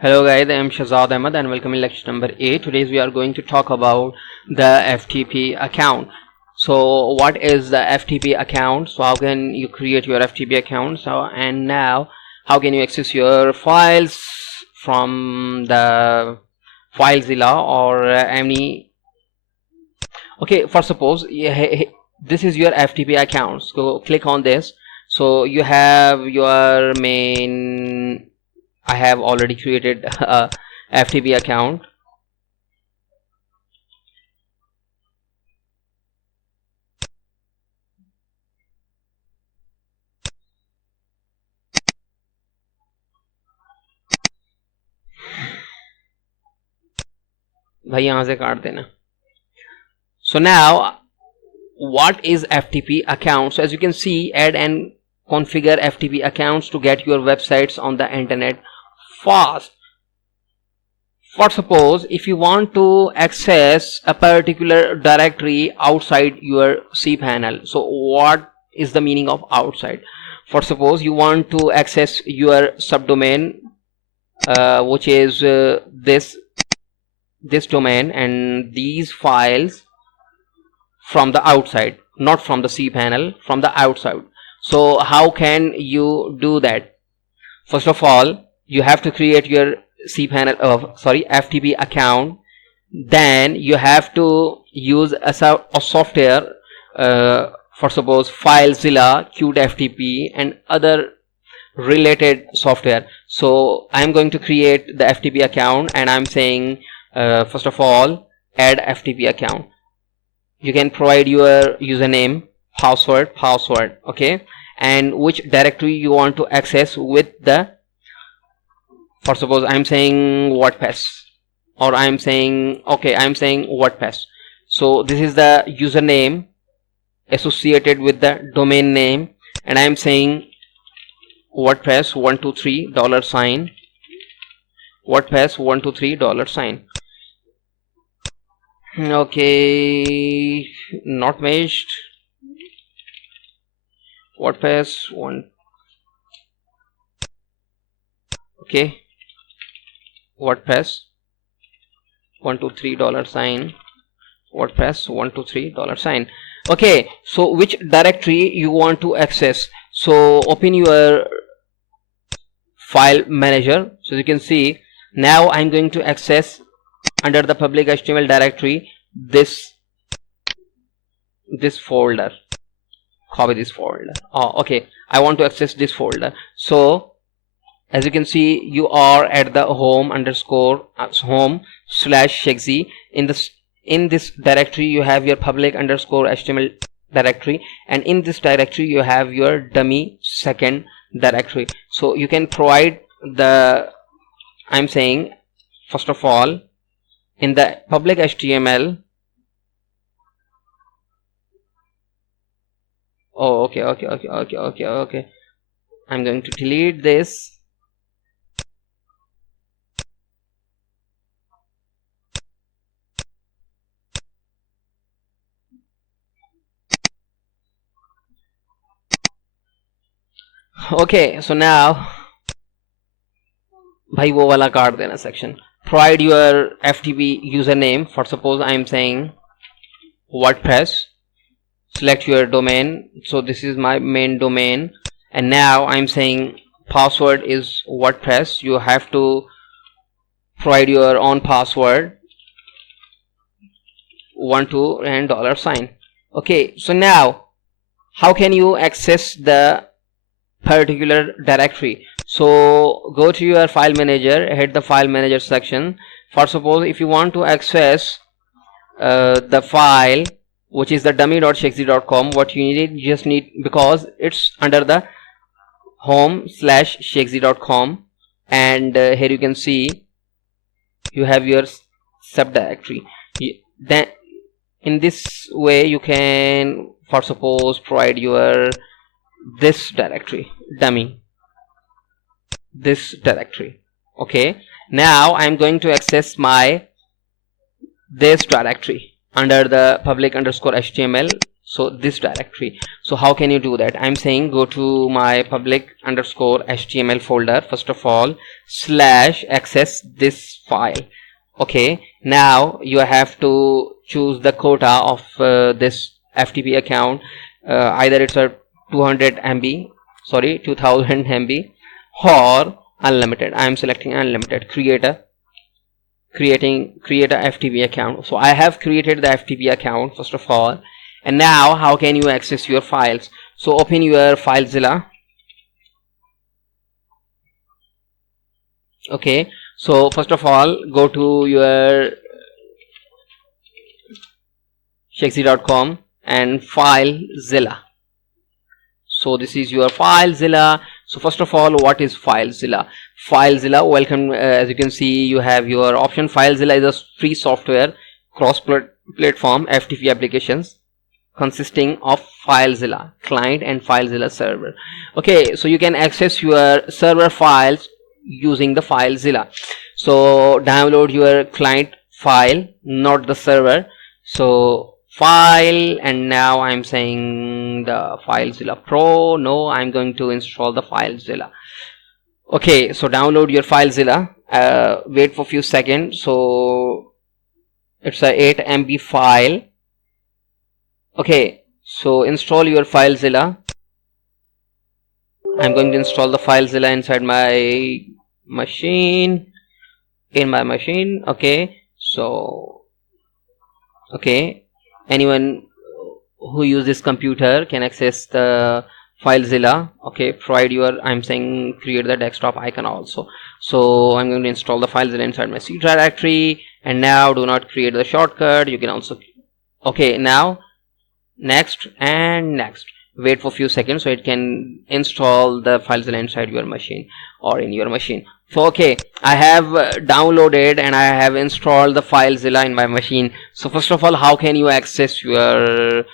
Hello guys, I am Shazad Ahmed and welcome in lecture number 8. Today we are going to talk about the FTP account. So what is the FTP account? So how can you create your FTP account? And now how can you access your files from the Filezilla or any. Okay, for suppose this is your FTP account. So click on this. So you have your main. I have already created a FTP account. भाई यहाँ से काट देना. So now what is FTP account? So as you can see, add and configure FTP accounts to get your websites on the internet fast. For suppose if you want to access a particular directory outside your cPanel, so what is the meaning of outside? For suppose you want to access your subdomain, which is this domain and these files from the outside, not from the cPanel, from the outside. So how can you do that? First of all, you have to create your FTP account. Then you have to use a software, for suppose Filezilla, FTP and other related software. So I'm going to create the FTP account and I'm saying first of all, add FTP account. You can provide your username, password, okay, and which directory you want to access with the. For suppose I'm saying WordPress, or I'm saying WordPress. So this is the username associated with the domain name, and I'm saying WordPress $123 WordPress $123. Okay, not matched. WordPress one. Okay, WordPress $123 WordPress $123. Okay, so which directory you want to access? So open your file manager. So you can see now I'm going to access under the public HTML directory this folder. Copy this folder. Okay, I want to access this folder. So as you can see, you are at the home/shexy. In this directory you have your public _HTML directory, and in this directory you have your dummy second directory. So you can provide the, I'm saying first of all, in the public HTML. Okay, I'm going to delete this. Okay, so now भाई वो वाला काट देना section. Provide your FTP username. For suppose I'm saying WordPress. Select your domain. So this is my main domain, and now I'm saying password is WordPress. You have to provide your own password, 12 and $sign. Okay, so now how can you access the particular directory? So go to your file manager, hit the file manager section. For suppose if you want to access the file which is the dummy.shexy.com, what you just need, because it's under the home/shexy.com, and here you can see you have your subdirectory. Then in this way you can, for suppose, provide your this directory, dummy, this directory. Okay, now I'm going to access my this directory under the public _HTML so this directory. So how can you do that? I'm saying go to my public underscore HTML folder first of all, slash access this file. Okay, now you have to choose the quota of this FTP account. Either it's a 200 MB, sorry, 2000 MB, or unlimited. I'm selecting unlimited. Create a FTP account. So I have created the FTP account first of all, and now how can you access your files? So open your Filezilla. Okay, so first of all go to your shexy.com and Filezilla. So this is your Filezilla. So first of all, what is Filezilla? Filezilla, welcome. As you can see, you have your option. Filezilla is a free software cross-platform FTP applications consisting of Filezilla client and Filezilla server. Okay, so you can access your server files using the Filezilla. So download your client file, not the server. So file, and now I'm saying the Filezilla Pro. No, I'm going to install the Filezilla. Okay, so download your Filezilla. Wait for a few seconds. So it's a 8 MB file. Okay, so install your Filezilla. I'm going to install the Filezilla inside my machine, okay. So okay, anyone who uses this computer can access the Filezilla. Okay, provide your, I'm saying create the desktop icon also. So I'm going to install the Filezilla inside my C directory, and now do not create the shortcut. You can also, okay, now next and next. Wait for a few seconds so it can install the Filezilla inside your machine or in your machine. So okay, I have downloaded and I have installed the Filezilla in my machine. So first of all, how can you access your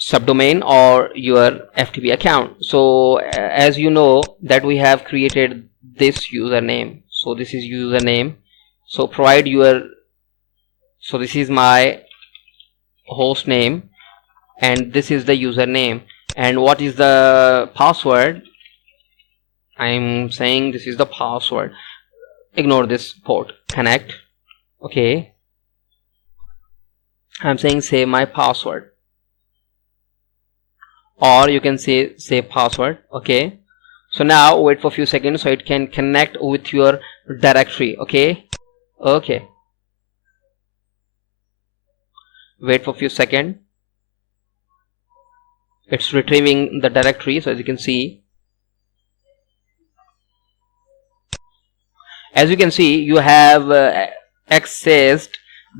subdomain or your FTP account? So as you know that we have created this username. So this is username. So provide your, so this is my host name and this is the username, and what is the password? I'm saying this is the password. Ignore this port, connect. Okay, I'm saying save my password, or you can say save password. Okay, so now wait for a few seconds so it can connect with your directory. Okay, wait for a few seconds. It's retrieving the directory. So as you can see, you have accessed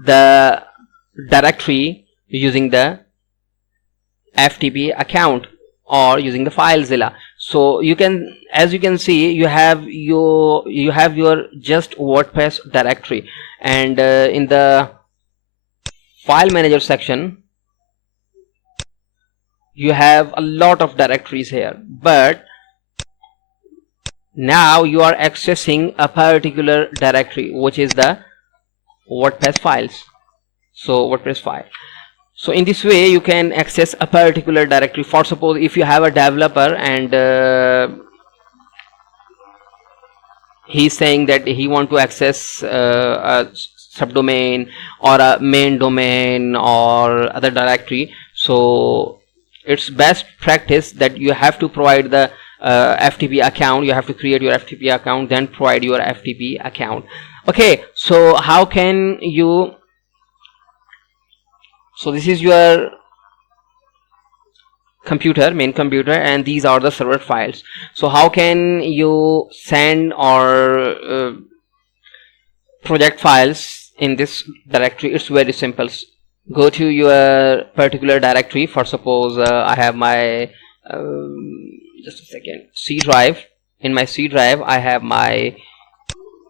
the directory using the FTP account or using the Filezilla. So you can, as you can see, you have your just WordPress directory, and in the file manager section you have a lot of directories here, but now you are accessing a particular directory, which is the WordPress files. So WordPress file. So in this way you can access a particular directory. For suppose if you have a developer and he's saying that he want to access a subdomain or a main domain or other directory, so it's best practice that you have to provide the FTP account. You have to create your FTP account, then provide your FTP account. Okay, so how can you, so this is your computer, main computer, and these are the server files. So how can you send or project files in this directory? It's very simple. Go to your particular directory. For suppose I have my just a second, C drive. In my C drive I have my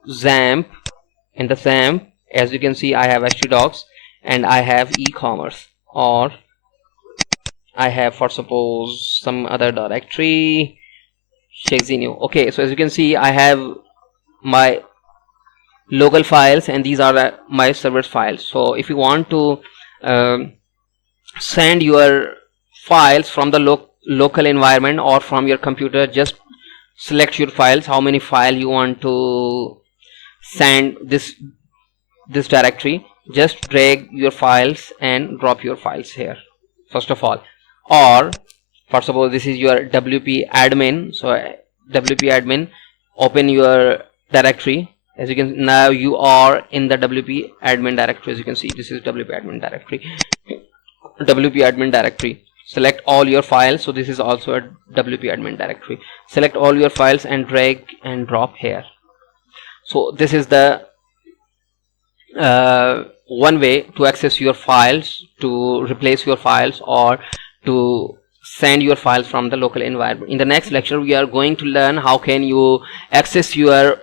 XAMPP. In the XAMPP, as you can see, I have htdocs and I have e-commerce, or I have, for suppose, some other directory, Shexy. Okay, so as you can see, I have my local files and these are my server files. So if you want to send your files from the local environment or from your computer, just select your files, how many file you want to send this directory. Just drag your files and drop your files here first of all. Or for suppose this is your wp admin, so wp admin, open your directory. As you can, now you are in the wp admin directory. As you can see, this is wp admin directory. wp admin directory, select all your files. So this is also a wp admin directory. Select all your files and drag and drop here. So this is the one way to access your files, to replace your files, or to send your files from the local environment. In the next lecture, we are going to learn how can you access your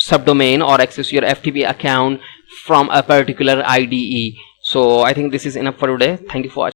subdomain or access your FTP account from a particular IDE. So I think this is enough for today. Thank you for watching.